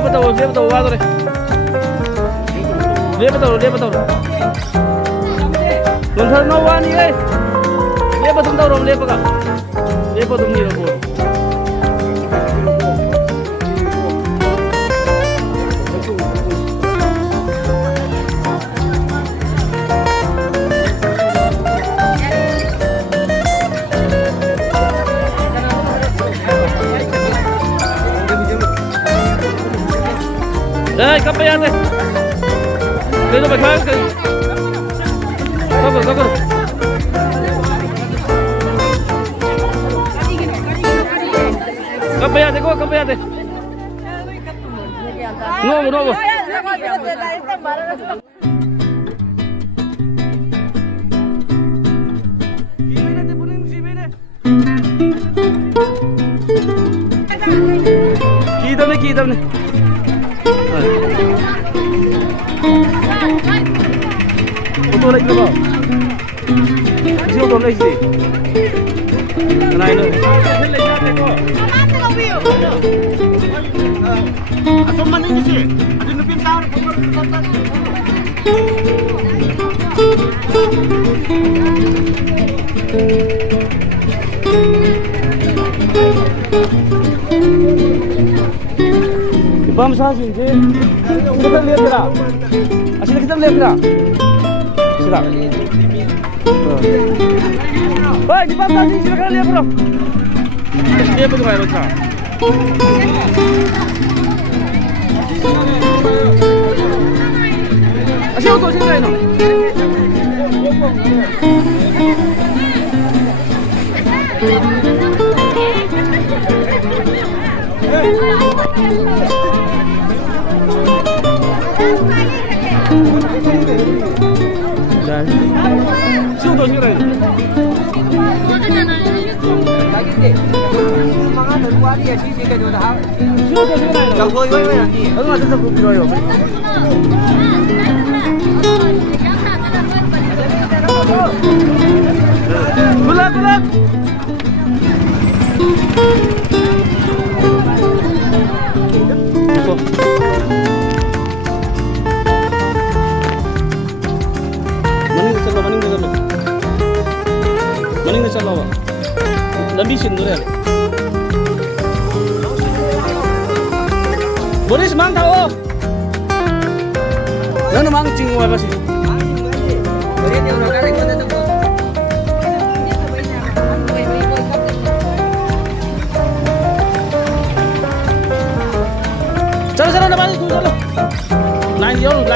lepa tahu waduh. Lepa tahu. Nonton nawan ni eh. Lepa tahu rom lepa ka. Lepa tahu ni rom. Kapal ya deh. Kau tu berkhas ke? Kau. Kapal ya deh. No. Kita ni. Betul lagi apa? Siapa belum lagi sih? Kenapa ini? Asal mana ni sih? Ada lebih tahu. Bam sah sih. Kita lihat kira. Asal kita lihat kira. Sudah. Baik, di bawah sini silakan lihat bro. Dia betul kayak macam. Asyik untuk sini lain. Siapa tu sini lain? Semangat dan kuat dia sih kan sudah. Siapa tu sini lain? Jauh nanti. Aku ada satu video. Gulak. Maning na chalo ba? Lambi sindur ya. Boris mang tao. Nano mang chingwa ba si? Chalo na balik, chalo. Lan jauh.